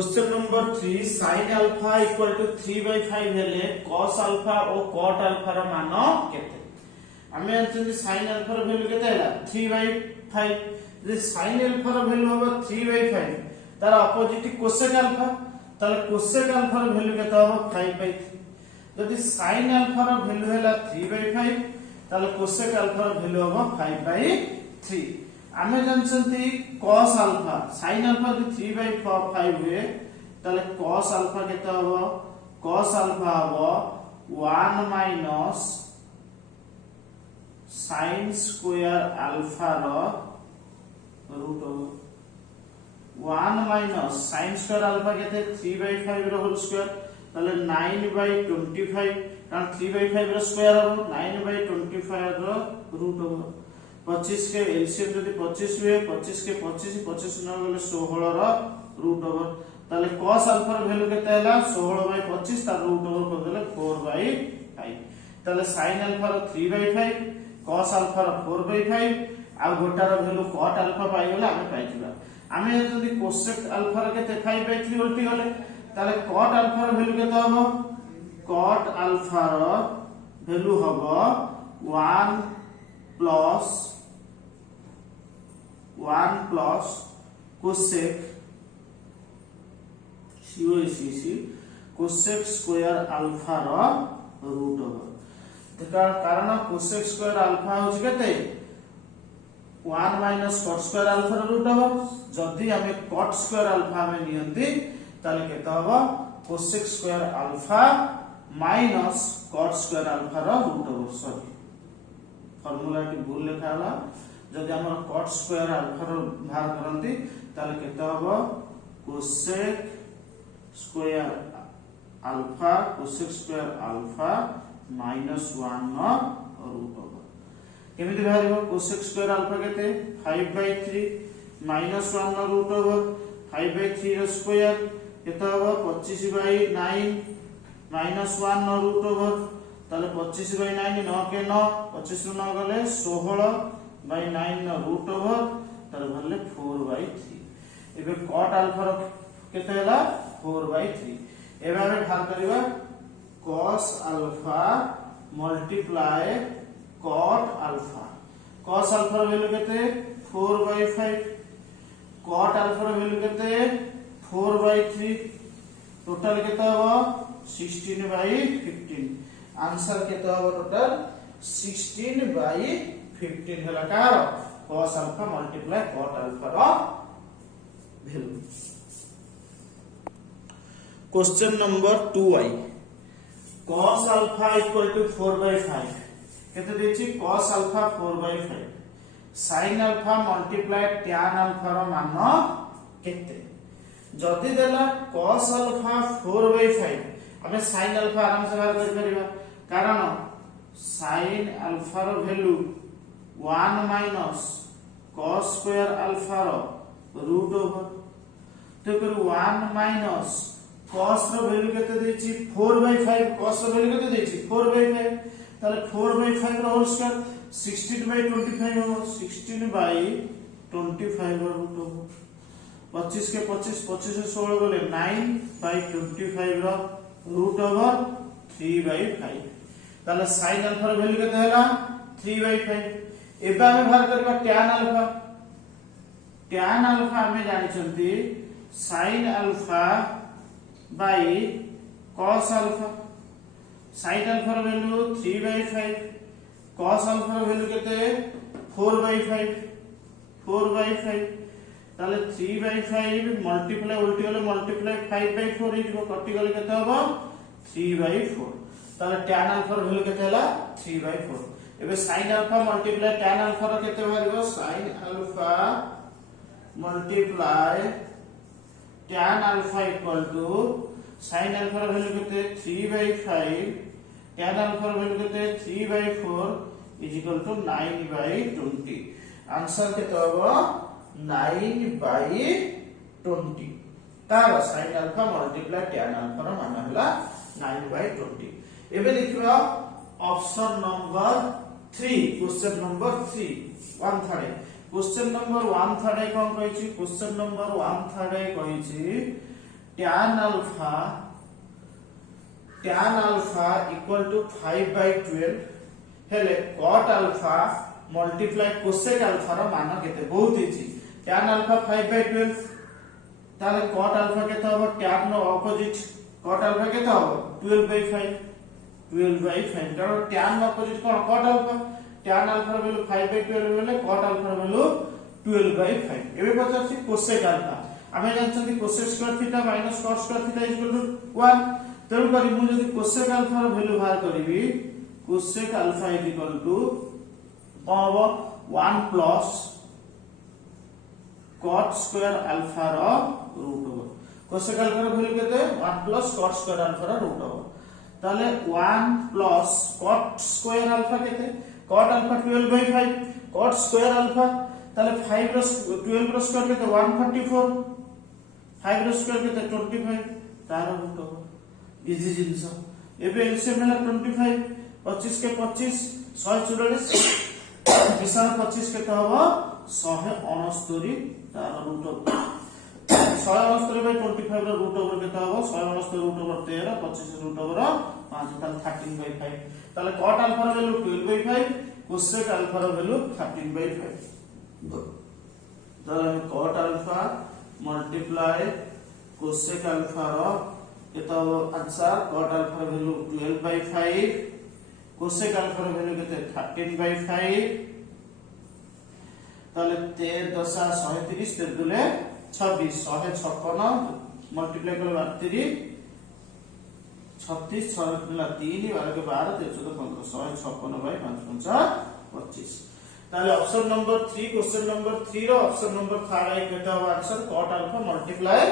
question number 3 sin alpha equal to 3/5 हेले cos alpha और cot alpha रो मान केते हमें जानछन sin अल्फा रो वैल्यू केते हैला 3/5 जे sin अल्फा रो वैल्यू होबो 3/5 तार अपोजिट cosec अल्फा ताले cosec अल्फा रो वैल्यू केते होबो 5/3 जदि sin अल्फा रो वैल्यू हैला 3/5 ताले cosec अल्फा रो वैल्यू होबो 5/3 आमे जानछंती cos अल्फा sin अल्फा जो 3/5 हुए ताले cos अल्फा केता होबो cos अल्फा होबो 1 माइनस sin स्क्वायर अल्फा रो रूट होबो 1 माइनस sin स्क्वायर अल्फा केते 3/5 रो होल स्क्वायर ताले 9/25 कारण 3/5 रो स्क्वायर होबो 9/25 रो रूट होबो 25 के एलसीएम जदि 25 हुए 25 के 25 25 न गले 16 रो रूट ओवर ताले cos अल्फा रो वैल्यू केते हैला 16/25 तार रूट ओवर कर देले 4/5 ताले sin अल्फा रो 3/5 cos अल्फा रो 4/5 आ गोटा रो वैल्यू cot अल्फा पाई गेला हमें पाइथिबा हमें जदि cosec अल्फा रो केते 5/3 उल्टी गले ताले cot अल्फा रो वैल्यू केते हबो cot अल्फा रो वैल्यू हबो 1 plus 1 plus cosec COSEC cosec square alpha रो रूट होबो कारण cosec स्क्वायर अल्फा होछि केते 1 माइनस cot स्क्वायर अल्फा रो रूट होबो जदि हमें cot स्क्वायर अल्फा में नियंती ताले केते होबो cosec square alpha minus cot square alpha रो रूट होबो सॉरी फार्मूला टी भूल लिखा होला जदि हमर cot स्क्वायर अल्फा रो बाहर करंती ताले केते होबो cosec square alpha cosec square alpha minus 1 नो रूट होबो केमिति बाहरिबो cosec स्क्वायर अल्फा केते 5/3 माइनस 1 नो रूट होबो 5/3 रो स्क्वायर केते होबो 25/9 माइनस 1 नो रूट होबो ताले 25/9 9 के 9 25 नु 9 गले 16/9 नो रूट ओवर ताले भले 4/3 एबे cot अल्फा रो केते हैला 4/3 एबे हम भाग करबा cos alpha multiply cot alpha cos alpha रो वैल्यू केते 4/5 cot अल्फा रो वैल्यू केते 4/3 टोटल केते हो 16/15 आंसर केते हो टोटल 16/15 हला कार cos alpha multiply cot alpha रो value question number 2i cos alpha equal to 4/5 केते देछि cos alpha 4/5 sin alpha multiply tan alpha रो मान केते जदि देला cos अल्फा 4/5 हमें sin अल्फा आराम से बाहर कर परिबा कारण sin अल्फा रो value 1 minus cos square alpha रो रूट ओवर तो कर 1 माइनस cos रो वैल्यू केते देछि 4/5 cos रो वैल्यू केते देछि 4/5 ताले 4/5 रो होल स्क्वायर 16/25 हो 16/25 रो रूट ओवर 25 के 25 25 से 16 गले 9/25 रो रूट ओवर 3/5 ताले sin अल्फा रो वैल्यू केते हैला 3/5 एबा हम बाहर करबा tan अल्फा हमें जानि छंती sin alpha by cos alpha sin alpha रो वैल्यू 3/5 cos अल्फा रो वैल्यू केते 4/5 ताले 3/5 मल्टीप्लाई उल्टी गले मल्टीप्लाई 5/4 हिजो कटि गले केते होबो 3/4 ताले tan अल्फा रो वैल्यू केते हैला 3/4 एबे sin alpha multiply tan alpha रो केते बाहरिबो sin alpha multiply tan alpha equal to sin alpha रो वैल्यू केते 3/5 tan अल्फा रो वैल्यू केते 3/4 इज इक्वल टू 9/20 आंसर केते होबो 9/20 तार sin alpha multiply tan alpha रो मान हला 9/20 एबे देखिबा option number 3 question number 3 1 third question number 1 third कोन कहिछि क्वेश्चन नंबर 1 थर्ड कहिछि tan alpha equal to 5/12 हेले cot alpha multiply cosec alpha रो मान केते बहुत इजी tan alpha 5/12 ताले cot alpha केते हो tan नो ऑपोजिट cot alpha केते हो 12/5 कारण tan नो ऑपोजिट कोन cot alpha tan alpha रो वैल्यू 5/12 हेले cot alpha रो वैल्यू 12/5 एबे पचासी cosec alpha आमे जानछथि cosec square theta minus cot square theta equal to 1 तेणु करी मु जदि cosec alpha रो वैल्यू बाहर करिवि cosec alpha equal to power 1 plus cot square alpha रो रूट ओवर cosec alpha रो वैल्यू केते 1 प्लस cot स्क्वायर alpha रो रूट ओवर ताले 1 प्लस cot स्क्वायर alpha केते cot alpha 12/5 cot square alpha ताले 5 रो 12 रो स्क्वायर केते 144 5 रो स्क्वायर केते 25 तार रूट ओवर इजी जिंस एबे एलसीएम होला 25 25 के 25 144 मिशन 25 केते हबो 169 तार रूट ओवर 169/25 रो रूट ओवर केते हबो 169 रूट ओवर 13 25 रूट ओवर 5 ताल 13/5 ताले cot alpha रो वैल्यू 12/5 cosec alpha रो वैल्यू 13/5 ताले cot alpha multiply cosec alpha रो केते हबो आंसर cot alpha रो वैल्यू 12/5 cosec alpha रो वैल्यू केते 13/5 ताले 13 दशा 130 13 दुले 26 156 मल्टीप्लाई कर 32 36 6 मिला 3 12 के 12 13 14 156/5 25 ताले ऑप्शन नंबर 3 क्वेश्चन नंबर 3 रो ऑप्शन नंबर 5 केटा answer cot alpha multiply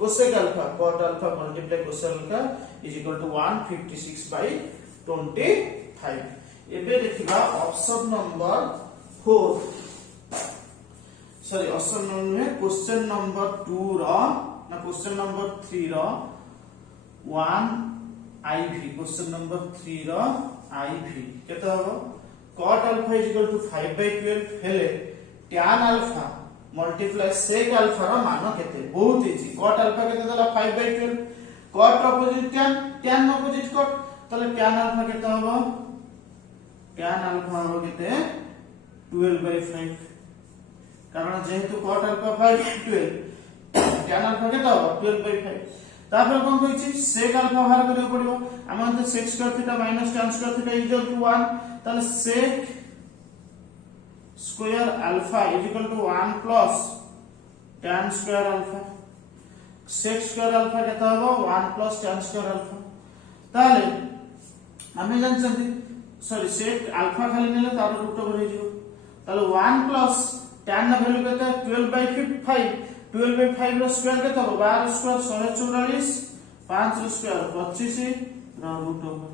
cosec alpha cot alpha multiply cosec alpha is equal to 156/25 एबे देखिबा option number 4 sorry option number question number 2 रो ना क्वेश्चन नंबर 3 रो 1 IV क्वेश्चन नंबर 3 रो IV केता हो cot alpha is equal to 5/12 हेले tan alpha multiply sec alpha रो मान केते बहुत easy cot alpha केते दला 5/12 cot opposite tan opposite cot तले tan alpha केते हो tan alpha हो केते 12/5 कारण जेहेतु cot alpha 5/12 tan alpha केते हो 12/5 तापर कोन कहिछि sec alpha बाहर करियो पड़िबो हम त sec square theta minus tan square theta equal to 1 ताले sec square alpha equal to 1 plus tan square alpha sec square alpha केता हो 1 प्लस tan स्क्वायर alpha ताले हमें जानछथि सॉरी sec alpha खाली नेले तार रूट ओवर हे जिवो ताले 1 प्लस tan ना वैल्यू केता 12/5 12/5 रो स्क्वायर केता हो 12 स्क्वायर 144 5 रो स्क्वायर 25 रो रूट ओवर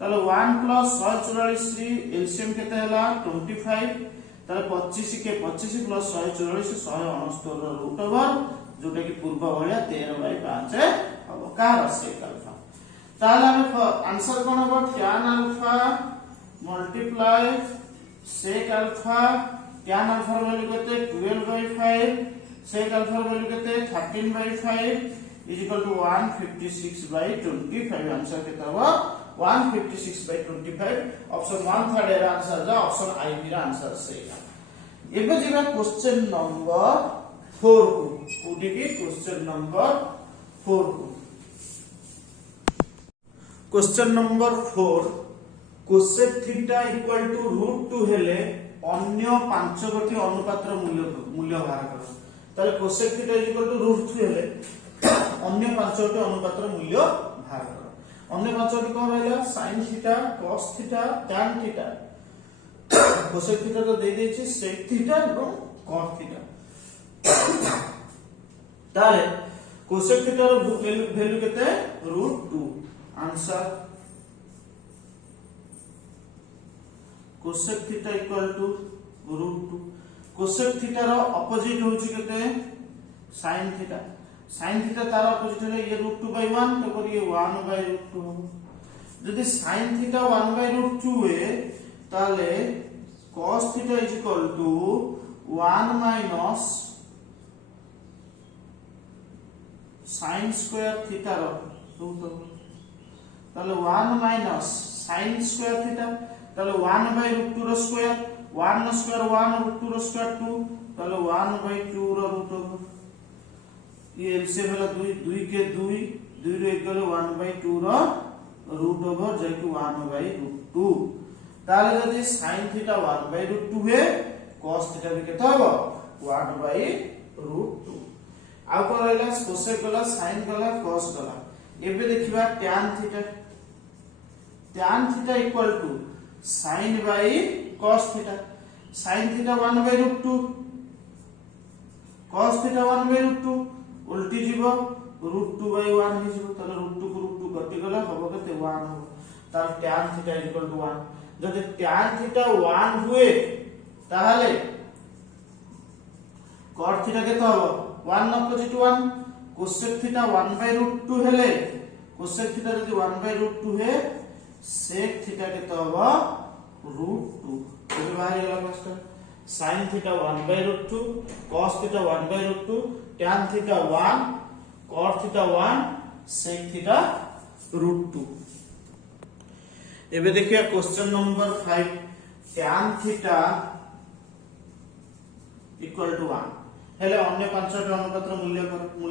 ताले 1 प्लस 144 एलसीएम केता हला 25 ताले 25 के 25 प्लस 144 169 रो रूट ओवर जोटा कि पूर्व भलिया 13/5 हबो कार sec alpha ताले हम आंसर कोन हबो tan alpha multiply sec alpha tan alpha रो वैल्यू केते 12/5 sec alpha रो वैल्यू केते 13/5 is equal to 156/25 आंसर केता हबो 156/25 ऑप्शन 1 थर्ड एरा आंसर जा ऑप्शन आई बी रा आंसर सही एबे जेबा क्वेश्चन नंबर 4 को ओडी की क्वेश्चन नंबर 4 को question number 4 cosec theta equal to √2 हेले अन्य 5 गोटी अनुपातर मूल्य बाहर करो ताले cosec थीटा इक्वल टू √2 हेले अन्य 5 गोटी अनुपातर मूल्य बाहर करो अन्य 5 गोटी कोन रहला sin theta cos theta tan theta cosec theta तो दे देछि sec थीटा और cot थीटा ताले cosec थीटा रो वैल्यू केते √2 answer cosec theta equal to √2 cosec theta रो ऑपोजिट होछि केते sin थीटा तार ऑपोजिट हेले ये √2/1 तो कर ये 1/√2 हो यदि sin थीटा 1/√2 है ताले cos theta is equal to 1 minus sin square theta रो रूट ओवर ताले 1 माइनस sin स्क्वायर थीटा ताले 1/√2 रो स्क्वायर 1 नो स्क्वायर 1 √2 रो स्क्वायर 2 ताले 1/2 रो रूट ओवर ये एलसीएम होला 2 के 2 रो 1 गले 1/2 रो रूट ओवर जेकी 1/√2 ताले जदी sin थीटा 1/√2 हे cos थीटा भी केता हो 1/√2 आ को रहला कोसेक गला sin गला cos गला एबे देखिबा tan theta equal to sin by cos theta sin theta 1/√2 cos theta 1/√2 उल्टी जीवो √2/1 हे जीवो ताले √2 को √2 कटि गला होबो केते 1 हो तार tan थीटा इक्वल टू 1 जदि tan थीटा 1 हुए ताहले cos थीटा केते होबो 1 ऑपोजिट 1 cosec थीटा 1/√2 हेले cosec थीटा जदि 1/√2 हे sec थीटा केते होबो √2 एबे बाहर गेला मास्टर sin theta 1/√2 cos theta 1/√2 tan theta 1 cos theta 1 sec theta √2 एबे देखिए question number 5 tan theta equal to 1 हेले अन्य पांचटा अनुपातर मूल्य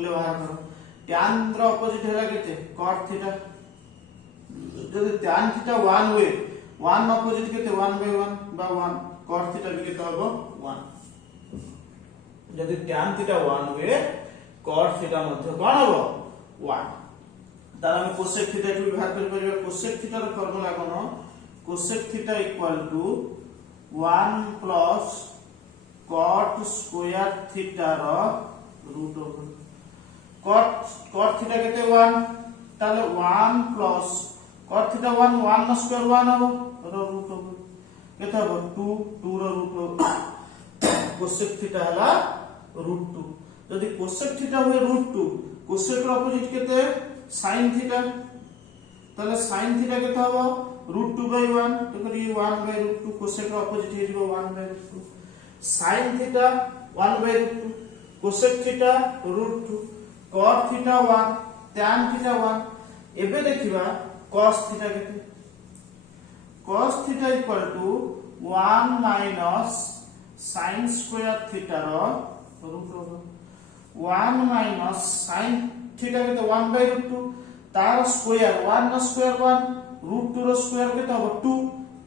बाहर करो tan रो ऑपोजिट हैला केते cot थीटा जदि tan थीटा 1 हुए 1 ऑपोजिट केते 1/1 बा 1 cot थीटा भी केते होबो 1 जदि tan थीटा 1 हुए cot थीटा मध्ये कोन होबो 1 तार हम cosec थीटा भी बाहर कर परिबा cosec थीटा रो फार्मूला कोन cosec theta equal to 1 plus cot square theta रो रूट ओवर cot थीटा केते 1 ताले 1 प्लस cot थीटा 1 1 नो स्क्वायर 1 हबो रो रूट ओवर केते हबो 2 रो रूट ओवर cosec थीटा हला रूट 2 जदि cosec थीटा हुए रूट 2 cosec रो ऑपोजिट केते sin थीटा ताले sin थीटा केते हबो रूट 2/1 तो करी 1/√2 cosec रो ऑपोजिट हे जिवो 1/√2 sin theta 1/√2 cosec theta √2 cot theta 1 tan theta 1 एबे देखिबा cos थीटा केते cos theta equal to 1 minus sin square theta रो root over 1 minus sin theta केते 1/√2 तार स्क्वायर 1 नो स्क्वायर 1 √2 रो स्क्वायर केते हबो 2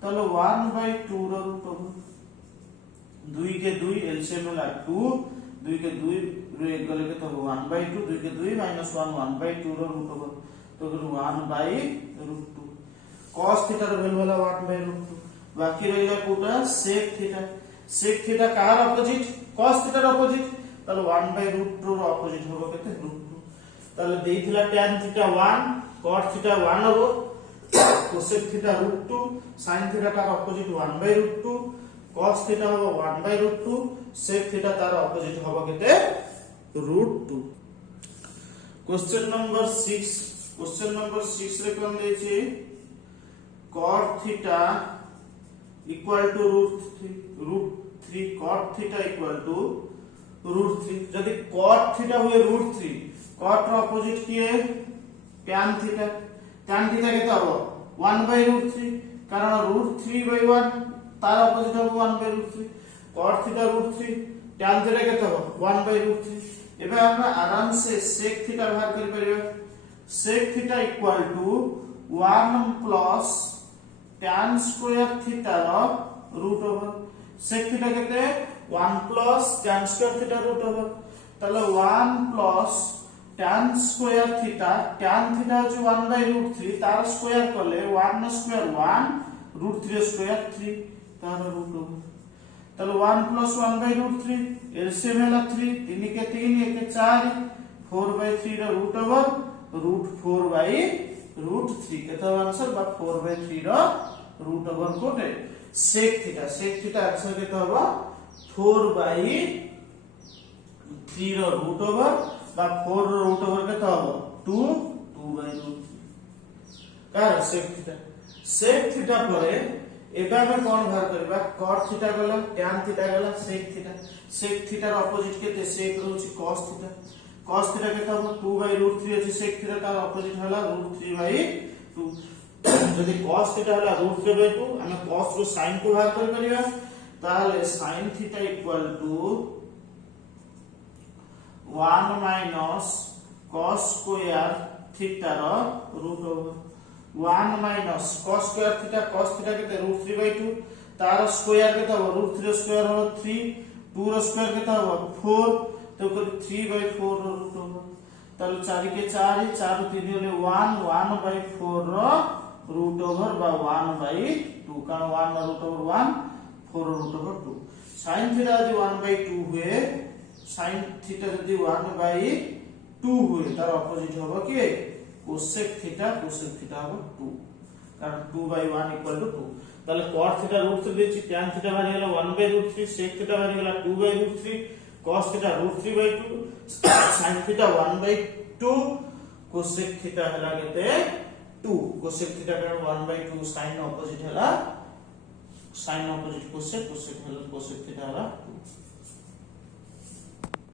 ताले 1/2 रो रूट ओवर 2 के 2 एलसीएम होला 2 2 के 2 रो 1 गले केते हबो 1/2 2 के 2 माइनस 1 1/2 रो रूट ओवर तो 1/√2 cos थीटा रो वैल्यू होला 1/√2 बाकी रहिला कोटा sec थीटा कार ऑपोजिट cos थीटा रो ऑपोजिट ताले 1/√2 रो ऑपोजिट होबो केते √2 ताले देइथिला tan थीटा 1 cos थीटा 1 होबो cosec थीटा √2 sin थीटा कार ऑपोजिट 1/√2 cos थीटा होबो 1/√2 sec थीटा तार ऑपोजिट होबो केते √2 क्वेश्चन नंबर 6 रे कोन देछि cot theta equal to √3 cot theta equal to √3 जदि cot थीटा हुए √3 cot रो ऑपोजिट किए tan थीटा केते हबो 1/√3 कारण √3/1 तार ऑपोजिट हबो 1/√3 cot थीटा √3 tan थीटा केते हबो 1/√3 एबे हम आराम से sec थीटा बाहर करि परिबा sec theta equal to 1 plus tan square theta रो रूट ओवर sec थीटा केते 1 plus tan square theta root over ताले 1 plus tan square theta tan theta जो 1/√3 तार स्क्वायर करले 1 नो स्क्वायर 1 √3 स्क्वायर 3 तार रूट ओवर ताले 1 प्लस 1/√3 एलसीएम होला 3 3 के 3 1 के 4 4/3 रो रूट ओवर √4/√3 केते आंसर बा 4/3 रो रूट ओवर कोटे sec थीटा आंसर केते होबा 4/3 रो रूट ओवर बा 4 रो रूट ओवर केते होबो 2/√3 कार sec थीटा परे एबे हम कोन बाहर करबा cot थीटा गला tan थीटा गला sec थीटा रो ऑपोजिट केते sec रहउची cos थीटा cos थीटा केता हो 2/√3 अछि sec थीटा तार ऑपोजिट हला √3/2 जदि cos थीटा हला √3/2 हम cos रो sin को भाग कर परिबा ताले sin theta equal to 1 minus cos square theta रो root over 1 minus cos square theta केते √3/2 तार स्क्वायर केता हो √3 स्क्वायर हो 3 2 रो स्क्वायर केता हो 4 तो कर 3/4 रो रूट ओवर ताले 4 के 4 4 3 होले 1/4 रो रूट ओवर बा 1/2 कारण 1 रो रूट ओवर 1 4 रो रूट ओवर 2 sin थीटा यदि 1/2 हुए sin थीटा यदि 1/2 हुए तार ऑपोजिट होबो कि cosec थीटा हो 2 कारण 2/1 = 2 ताले cos थीटा √3 देछि tan थीटा बारी गेला 1/√3 sec थीटा बारी गेला 2/√3 cos theta √3/2 sin theta 1/2 cosec theta हला केते 2 cosec थीटा कारण 1/2 sin ऑपोजिट हला sin ऑपोजिट cosec हला cosec थीटा हला 2